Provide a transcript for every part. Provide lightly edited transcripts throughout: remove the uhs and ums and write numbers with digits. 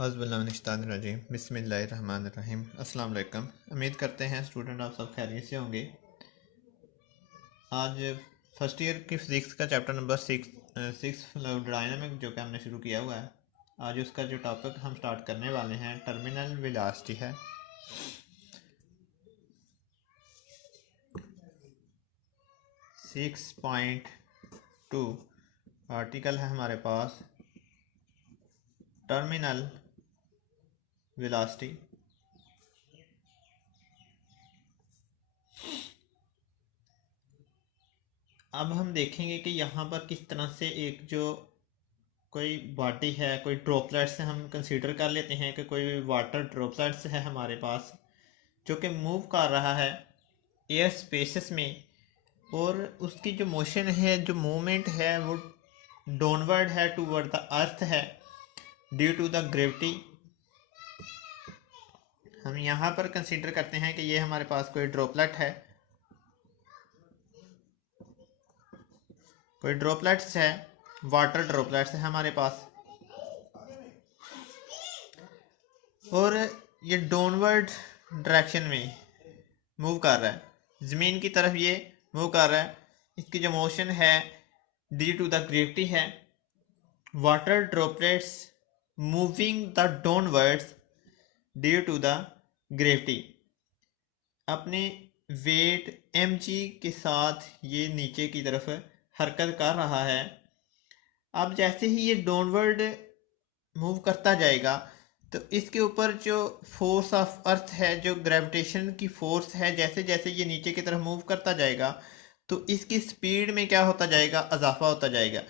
औज़ुबिल्लाहिमिनश्शैतानिर्रजीम बिस्मिल्लाहिर्रहमानिर्रहीम। अस्सलाम वालेकुम। उम्मीद करते हैं स्टूडेंट आप सब खैरियत से होंगे। आज फर्स्ट ईयर की फिज़िक्स का chapter number six fluid dynamic जो कि हमने शुरू किया हुआ है। आज उसका जो टॉपिक हम स्टार्ट करने वाले हैं टर्मिनल वेलोसिटी है। 6.2 आर्टिकल है हमारे पास टर्मिनल वेलोसिटी। अब हम देखेंगे कि यहाँ पर किस तरह से एक जो कोई बॉडी है, कोई ड्रॉपलेट्स से हम कंसीडर कर लेते हैं कि कोई वाटर ड्रॉपलेट्स है हमारे पास जो कि मूव कर रहा है एयर स्पेसेस में, और उसकी जो मोशन है, जो मूवमेंट है वो डाउनवर्ड है टूवर्ड द अर्थ है ड्यू टू द ग्रेविटी। हम यहाँ पर कंसीडर करते हैं कि ये हमारे पास कोई ड्रॉपलेट है, कोई ड्रॉपलेट्स है, वाटर ड्रॉपलेट्स है हमारे पास, और ये डाउनवर्ड डायरेक्शन में मूव कर रहा है, ज़मीन की तरफ ये मूव कर रहा है। इसकी जो मोशन है ड्यू टू द ग्रेविटी है। Water droplets moving the downwards due to the gravity. अपने वेट mg के साथ ये नीचे की तरफ हरकत कर रहा है। अब जैसे ही ये डाउनवर्ड मूव करता जाएगा तो इसके ऊपर जो फोर्स ऑफ अर्थ है, जो ग्रेविटेशन की फोर्स है, जैसे जैसे ये नीचे की तरफ मूव करता जाएगा तो इसकी स्पीड में क्या होता जाएगा, इजाफा होता जाएगा।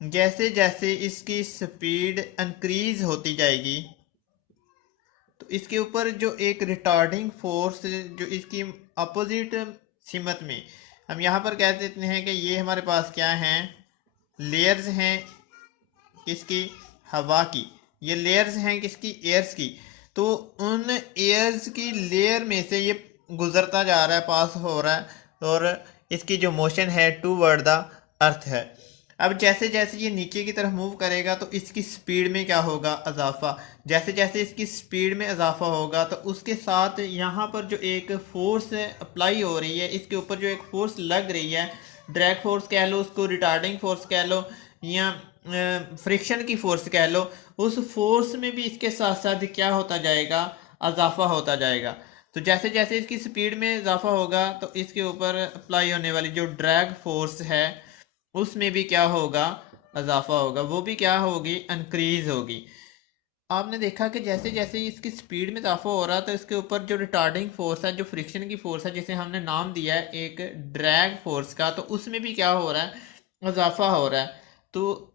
जैसे जैसे इसकी स्पीड इंक्रीज होती जाएगी तो इसके ऊपर जो एक रिटार्डिंग फोर्स जो इसकी अपोजिट सिमत में, हम यहाँ पर कह देते हैं कि ये हमारे पास क्या हैं, लेयर्स हैं किसकी, हवा की। ये लेयर्स हैं किसकी, एयर्स की। तो उन एयर्स की लेयर में से ये गुजरता जा रहा है, पास हो रहा है, और इसकी जो मोशन है टूवर्ड द अर्थ है। अब जैसे जैसे ये नीचे की तरफ मूव करेगा तो इसकी स्पीड में क्या होगा, इजाफा। जैसे जैसे इसकी स्पीड में इजाफा होगा तो उसके साथ यहाँ पर जो एक फोर्स अप्लाई हो रही है, इसके ऊपर जो एक फोर्स लग रही है, ड्रैग फोर्स कह लो उसको, रिटार्डिंग फोर्स कह लो, या फ्रिक्शन की फोर्स कह लो, उस फोर्स में भी इसके साथ साथ क्या होता जाएगा, इजाफा होता जाएगा। तो जैसे जैसे इसकी स्पीड में इजाफा होगा तो इसके ऊपर अप्लाई होने वाली जो ड्रैग फोर्स है उसमें भी क्या होगा, इजाफा होगा, वो भी क्या होगी, इंक्रीज होगी। आपने देखा कि जैसे जैसे इसकी स्पीड में इजाफा हो रहा तो इसके ऊपर जो रिटार्डिंग फोर्स है, जो फ्रिक्शन की फोर्स है, जिसे हमने नाम दिया है एक ड्रैग फोर्स का, तो उसमें भी क्या हो रहा है, इजाफा हो रहा है। तो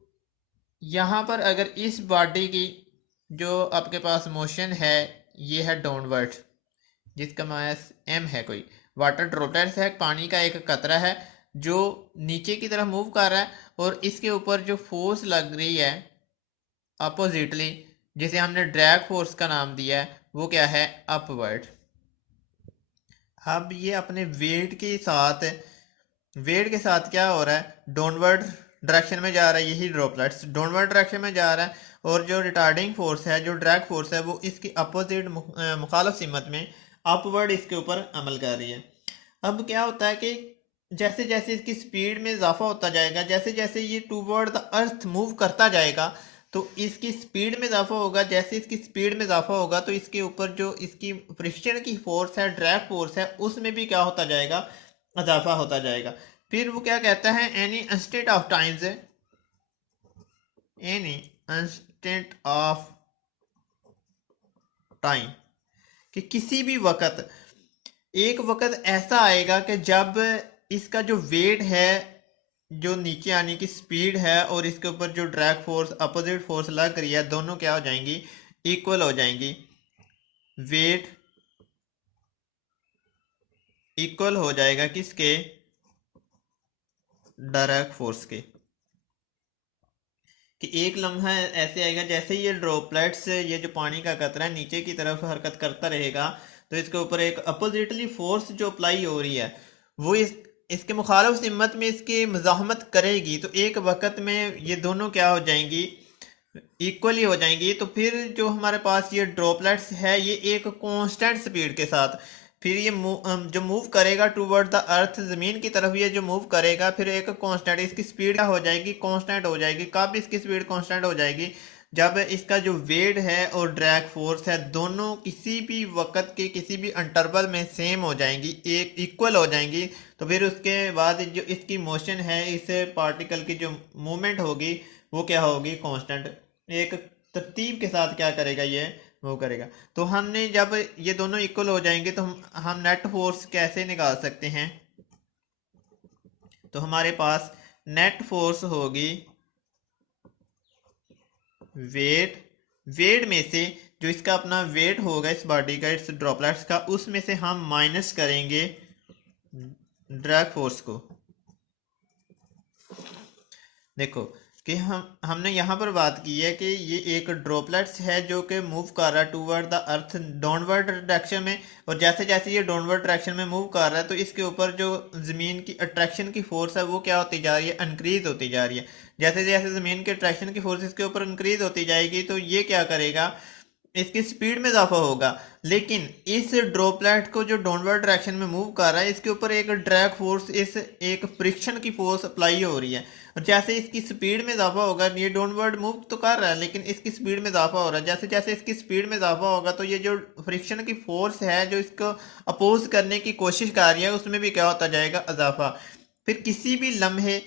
यहाँ पर अगर इस बॉडी की जो आपके पास मोशन है ये है डाउनवर्ड, जिसका मास m है, कोई वाटर ड्रॉपलेट्स है, पानी का एक कतरा है जो नीचे की तरफ मूव कर रहा है, और इसके ऊपर जो फोर्स लग रही है अपोजिटली, जिसे हमने ड्रैग फोर्स का नाम दिया है, वो क्या है, अपवर्ड। अब ये अपने वेट के साथ क्या हो रहा है, डाउनवर्ड डायरेक्शन में जा रहा है, यही ड्रॉपलेट्स डाउनवर्ड डायरेक्शन में जा रहा है, और जो रिटार्डिंग फोर्स है, जो ड्रैग फोर्स है, वो इसकी अपोजिट मुखालिफ सिमत में अपवर्ड इसके ऊपर अमल कर रही है। अब क्या होता है कि जैसे जैसे इसकी स्पीड में इजाफा होता जाएगा, जैसे जैसे ये टूवर्ड द अर्थ मूव करता जाएगा तो इसकी स्पीड में इजाफा होगा। जैसे इसकी स्पीड में इजाफा होगा तो इसके ऊपर जो इसकी फ्रिक्शन की फोर्स है, ड्रैग फोर्स है, उसमें भी क्या होता जाएगा, इजाफा होता जाएगा। फिर वो क्या कहता है, any instant of times, any instant of time, कि किसी भी वक्त, एक वक्त ऐसा आएगा कि जब इसका जो वेट है, जो नीचे आने की स्पीड है, और इसके ऊपर जो ड्रैग फोर्स, अपोजिट फोर्स लग रही है, दोनों क्या हो जाएंगी, इक्वल हो जाएंगी। वेट इक्वल हो जाएगा किसके, ड्रैग फोर्स के। कि एक लम्हा ऐसे आएगा जैसे ये ड्रॉपलेट्स, ये जो पानी का कतरा है, नीचे की तरफ हरकत करता रहेगा तो इसके ऊपर एक अपोजिटली फोर्स जो अप्लाई हो रही है वो इसके मुखालिफ सिमत में इसकी मज़ाहमत करेगी। तो एक वक्त में ये दोनों क्या हो जाएंगी, इक्वली हो जाएंगी, तो फिर जो हमारे पास ये ड्रॉपलेट्स है ये एक कांस्टेंट स्पीड के साथ फिर ये जो मूव करेगा टूवर्ड द अर्थ, ज़मीन की तरफ ये जो मूव करेगा फिर एक कांस्टेंट, इसकी स्पीड क्या हो जाएगी, कांस्टेंट हो जाएगी। कब इसकी स्पीड कांस्टेंट हो जाएगी, जब इसका जो वेट है और ड्रैग फोर्स है दोनों किसी भी वक्त के किसी भी इंटरवल में सेम हो जाएंगी, एक इक्वल हो जाएंगी। तो फिर उसके बाद जो इसकी मोशन है, इस पार्टिकल की जो मूवमेंट होगी वो क्या होगी, कांस्टेंट, एक तरतीब के साथ क्या करेगा, ये मूव करेगा। तो हमने जब ये दोनों इक्वल हो जाएंगे तो हम नेट फोर्स कैसे निकाल सकते हैं। तो हमारे पास नेट फोर्स होगी वेट, वेट में से जो इसका अपना वेट होगा इस बॉडी का, इस ड्रॉपलेट्स का, उसमें से हम माइनस करेंगे ड्रैग फोर्स को। देखो कि हमने यहाँ पर बात की है कि ये एक ड्रॉपलेट्स है जो कि मूव कर रहा है toward the earth downward direction में, और जैसे जैसे ये डाउनवर्ड डायरेक्शन में मूव कर रहा है तो इसके ऊपर जो ज़मीन की अट्रैक्शन की फोर्स है वो क्या होती जा रही है, इंक्रीज होती जा रही है। जैसे जैसे ज़मीन की अट्रैक्शन की फोर्स इसके ऊपर इंक्रीज होती जाएगी तो ये क्या करेगा, इसकी स्पीड में इजाफा होगा। लेकिन इस ड्रॉपलेट को जो डाउनवर्ड डायरेक्शन में मूव कर रहा है इसके ऊपर एक ड्रैग फोर्स, इस एक फ्रिक्शन की फोर्स अप्लाई हो रही है। और जैसे इसकी स्पीड में इजाफा होगा, ये डाउनवर्ड मूव तो कर रहा है लेकिन इसकी स्पीड में इजाफा हो रहा है, जैसे जैसे इसकी स्पीड में इजाफा होगा तो ये जो फ्रिक्शन की फोर्स है जो इसको अपोज करने की कोशिश कर रही है उसमें भी क्या होता जाएगा, इजाफा। फिर किसी भी लम्हे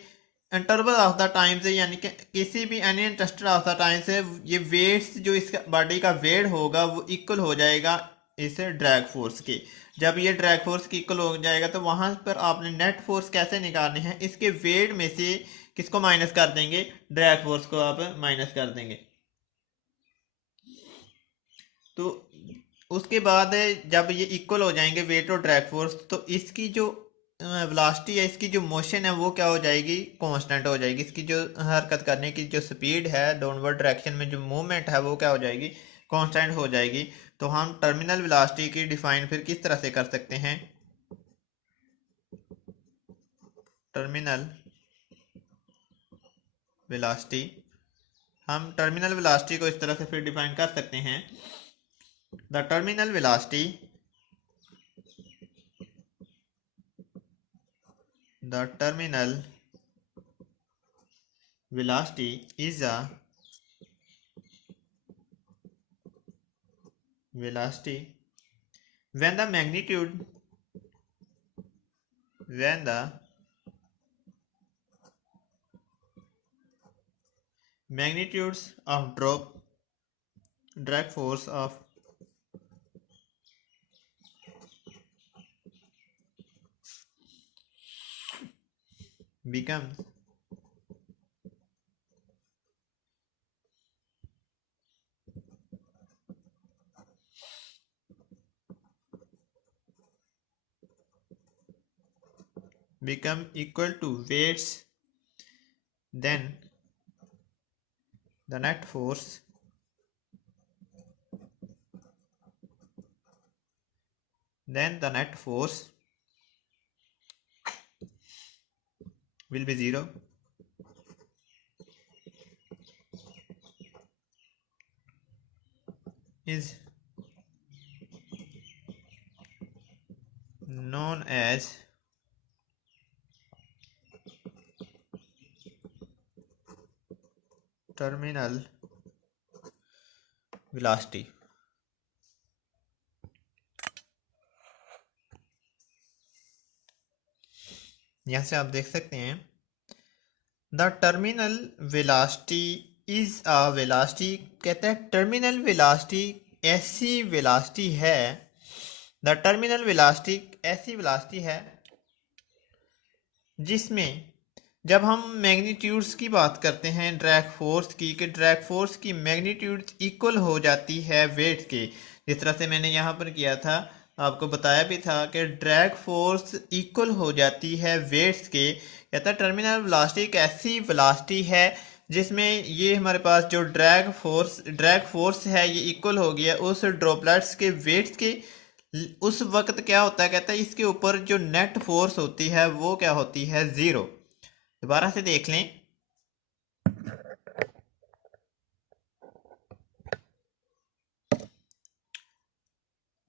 इंटरवल ऑफ द टाइम से, यानी कि किसी भी any interested of the time से ये वेट्स जो इसका बॉडी का वेट होगा वो इक्वल हो जाएगा इस ड्रैग फोर्स के। जब ये ड्रैग फोर्स की इक्वल हो जाएगा तो वहां पर आपने नेट फोर्स कैसे निकालने हैं, इसके वेट में से किसको माइनस कर देंगे, ड्रैग फोर्स को आप माइनस कर देंगे। तो उसके बाद जब ये इक्वल हो जाएंगे वेट और ड्रैग फोर्स तो इसकी जो वेलोसिटी है, इसकी जो मोशन है वो क्या हो जाएगी, कांस्टेंट हो जाएगी। इसकी जो हरकत करने की जो स्पीड है डाउनवर्ड डायरेक्शन में जो मूवमेंट है वो क्या हो जाएगी, कांस्टेंट हो जाएगी। तो हम टर्मिनल वेलोसिटी की डिफाइन फिर किस तरह से कर सकते हैं, टर्मिनल वेलोसिटी, हम टर्मिनल वेलोसिटी को इस तरह से फिर डिफाइन कर सकते हैं, the terminal velocity, the terminal velocity is a velocity when the magnitudes of drag force of becomes equal to weights, then the net force will be 0, is known as terminal velocity। यहाँ से आप देख सकते हैं the terminal velocity is a velocity, कहता है terminal velocity ऐसी velocity है, द टर्मिनल वेलोसिटी ऐसी वेलोसिटी है जिसमें जब हम मैग्नीट्यूड्स की बात करते हैं ड्रैग फोर्स की, कि ड्रैग फोर्स की मैग्नीट्यूड्स इक्वल हो जाती है वेट के, जिस तरह से मैंने यहाँ पर किया था, आपको बताया भी था कि ड्रैग फोर्स इक्वल हो जाती है वेट्स के। कहता है टर्मिनल वेलोसिटी एक ऐसी वेलोसिटी है जिसमें ये हमारे पास जो ड्रैग फोर्स है ये इक्वल हो गया उस ड्रॉपलेट्स के वेट्स के। उस वक्त क्या होता है, कहता है इसके ऊपर जो नेट फोर्स होती है वो क्या होती है, ज़ीरो। दोबारा से देख लें,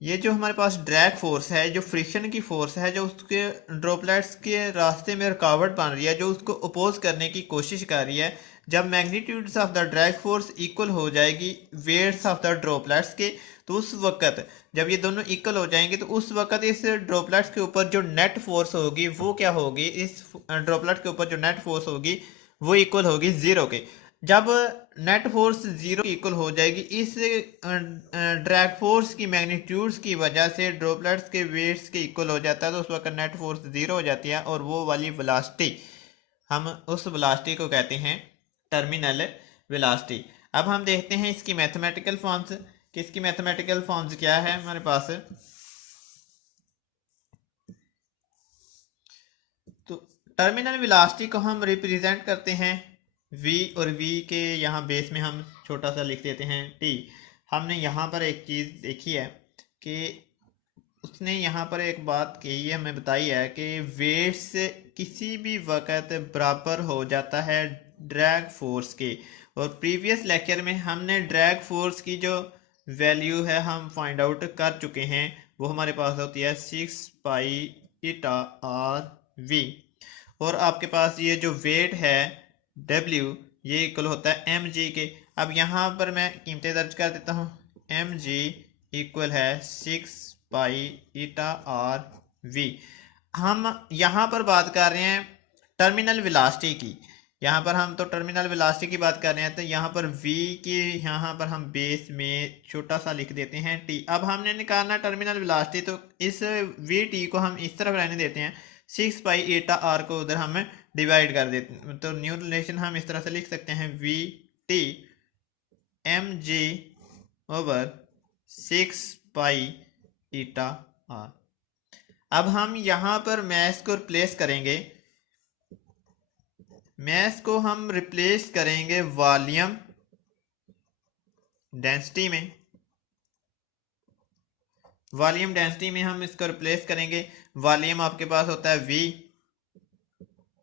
ये जो हमारे पास ड्रैग फोर्स है, जो फ्रिक्शन की फोर्स है, जो उसके ड्रॉपलेट्स के रास्ते में रुकावट बन रही है, जो उसको अपोज करने की कोशिश कर रही है, जब magnitudes of the drag force equal हो जाएगी वेट्स ऑफ द ड्रॉपलेट्स के, तो उस वक्त जब ये दोनों इक्वल हो जाएंगे तो उस वक्त इस ड्रॉपलेट्स के ऊपर जो नेट फोर्स होगी वो क्या होगी, इस ड्रॉपलेट के ऊपर जो नेट फोर्स होगी वो इक्वल होगी जीरो के। जब नेट फोर्स जीरो इक्वल हो जाएगी, इस ड्रैग फोर्स की मैग्नीट्यूड्स की वजह से ड्रॉपलेट्स के वेट्स के इक्वल हो जाता है, तो उस वक्त नेट फोर्स जीरो हो जाती है और वो वाली वेलोसिटी, हम उस वेलोसिटी को कहते हैं टर्मिनल वेलोसिटी। अब हम देखते हैं इसकी मैथमेटिकल फॉर्म्स कि इसकी मैथमेटिकल फॉर्म्स क्या है हमारे पास। तो टर्मिनल वेलोसिटी को हम रिप्रेजेंट करते हैं v, और v के यहाँ बेस में हम छोटा सा लिख देते हैं t। हमने यहाँ पर एक चीज़ देखी है कि उसने यहाँ पर एक बात कही है, हमें बताई है कि वेट्स किसी भी वक्त बराबर हो जाता है ड्रैग फोर्स के। और प्रीवियस लेक्चर में हमने ड्रैग फोर्स की जो वैल्यू है हम फाइंड आउट कर चुके हैं, वो हमारे पास होती है 6 पाई ईटा आर वी। और आपके पास ये जो वेट है W, ये इक्वल होता है mg के। अब यहाँ पर मैं कीमतें दर्ज कर देता हूँ। mg इक्वल है 6 पाई ईटा आर वी। हम यहाँ पर बात कर रहे हैं टर्मिनल वेलोसिटी की, यहाँ पर हम तो टर्मिनल वेलोसिटी की बात कर रहे हैं, तो यहाँ पर v की यहाँ पर हम बेस में छोटा सा लिख देते हैं t। अब हमने निकालना टर्मिनल वेलोसिटी, तो इस vt को हम इस तरफ रहने देते हैं, 6 पाई ईटा आर को उधर हम डिवाइड कर देते हैं, तो न्यू रिलेशन हम इस तरह से लिख सकते हैं vt mg over 6 pi eta R. अब हम यहाँ पर मैथ को रिप्लेस करेंगे, मैथ को हम रिप्लेस करेंगे वॉल्यूम डेंसिटी में। वॉल्यूम डेंसिटी में हम इसको रिप्लेस करेंगे। वॉल्यूम आपके पास होता है v,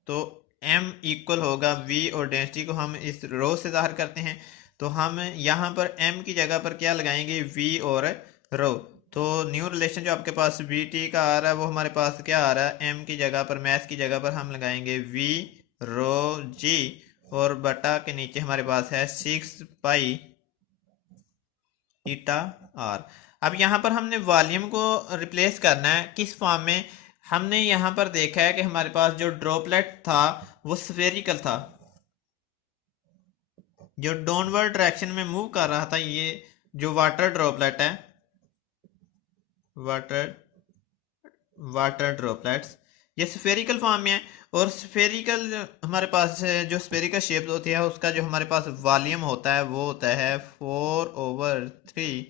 तो m इक्वल होगा v, और डेंसिटी को हम इस रो से ज़ाहिर करते हैं, तो हम यहाँ पर m की जगह पर क्या लगाएंगे, v और रो। तो न्यू रिलेशन जो आपके पास vt का आ रहा है वो हमारे पास क्या आ रहा है, m की जगह पर, मैथ की जगह पर हम लगाएंगे v रो g, और बटा के नीचे हमारे पास है 6 पाई ईटा आर। अब यहाँ पर हमने वॉल्यूम को रिप्लेस करना है किस फॉर्म में। हमने यहाँ पर देखा है कि हमारे पास जो ड्रॉपलेट था वो स्फेरिकल था, जो डाउनवर्ड डायरेक्शन में मूव कर रहा था। ये जो वाटर ड्रॉपलेट है, वाटर ड्रॉपलेट्स, ये स्फेरिकल फॉर्म में है। और स्फेरिकल हमारे पास जो स्फेरिकल शेप होती है उसका जो हमारे पास वॉल्यूम होता है वो होता है 4/3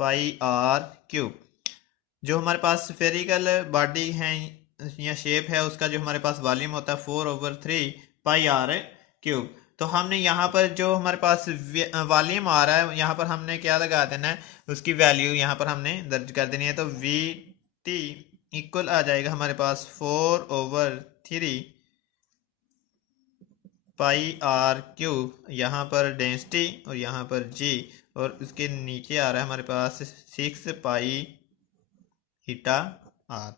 पाई आर क्यूब। जो हमारे पास स्फेरिकल बॉडी है या शेप है उसका जो हमारे पास वॉल्यूम होता है 4/3 पाई आर क्यूब। तो हमने यहाँ पर जो हमारे पास वॉल्यूम आ रहा है, यहाँ पर हमने क्या लगा देना है, उसकी वैल्यू यहाँ पर हमने दर्ज कर देनी है। तो वी टी इक्वल आ जाएगा हमारे पास 4/3 पाई आर क्यूब, यहाँ पर डेंसिटी और यहाँ पर जी, और उसके नीचे आ रहा है हमारे पास 6 पाई ईटा आर।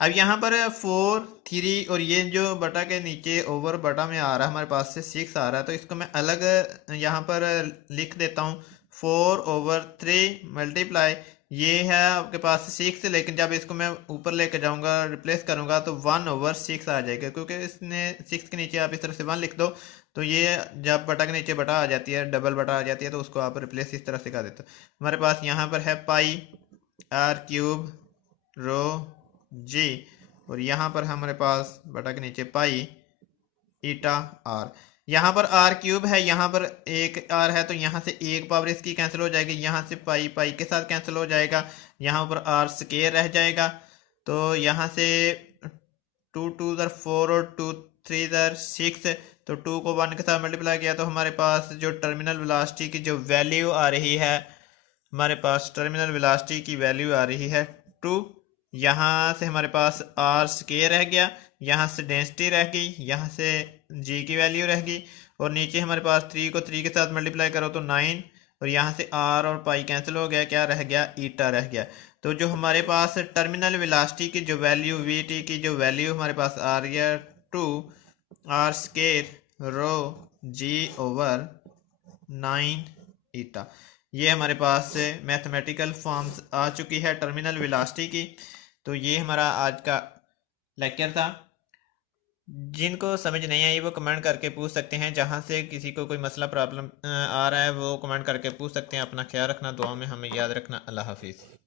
अब यहाँ पर 4 3 और ये जो बटा के नीचे ओवर बटा में आ रहा है हमारे पास से 6 आ रहा है, तो इसको मैं अलग यहाँ पर लिख देता हूँ। 4/3 मल्टीप्लाई, ये है आपके पास 6, लेकिन जब इसको मैं ऊपर लेके जाऊंगा रिप्लेस करूंगा तो 1/6 आ जाएगा, क्योंकि इसने 6 के नीचे आप इस तरह से 1 लिख दो तो ये जब बटा के नीचे बटा आ जाती है, डबल बटा आ जाती है, तो उसको आप रिप्लेस इस तरह से कर देते हो। हमारे पास यहाँ पर है पाई आर क्यूब रो जी, और यहाँ पर हमारे पास बटा के नीचे पाई ईटा आर। यहाँ पर आर क्यूब है, यहाँ पर एक आर है, तो यहाँ से एक पावर इसकी कैंसिल हो जाएगी, यहाँ से पाई पाई के साथ कैंसिल हो जाएगा, यहाँ पर आर स्केयर रह जाएगा। तो यहाँ से 2 2 4 और 2 3 6, तो 2 को 1 के साथ मल्टीप्लाई किया तो हमारे पास जो टर्मिनल वेलोसिटी की जो वैल्यू आ रही है, हमारे पास टर्मिनल वेलोसिटी की वैल्यू आ रही है 2। यहाँ से हमारे पास आर स्केयर रह गया, यहाँ से डेंसिटी रह गई, यहाँ से जी की वैल्यू रह गई, और नीचे हमारे पास 3 को 3 के साथ मल्टीप्लाई करो तो 9, और यहाँ से आर और पाई कैंसिल हो गया, क्या रह गया, ईटा रह गया। तो जो हमारे पास टर्मिनल वेलोसिटी की जो वैल्यू वी टी की जो वैल्यू हमारे पास आ रही है 2r² रो जी ओवर 9 ईटा, ये हमारे पास मैथमेटिकल फॉर्म्स आ चुकी है टर्मिनल वेलोसिटी की। तो ये हमारा आज का लेक्चर था। जिनको समझ नहीं आई वो कमेंट करके पूछ सकते हैं, जहाँ से किसी को कोई मसला प्रॉब्लम आ रहा है वो कमेंट करके पूछ सकते हैं। अपना ख्याल रखना, दुआ में हमें याद रखना। अल्लाह हाफिज़।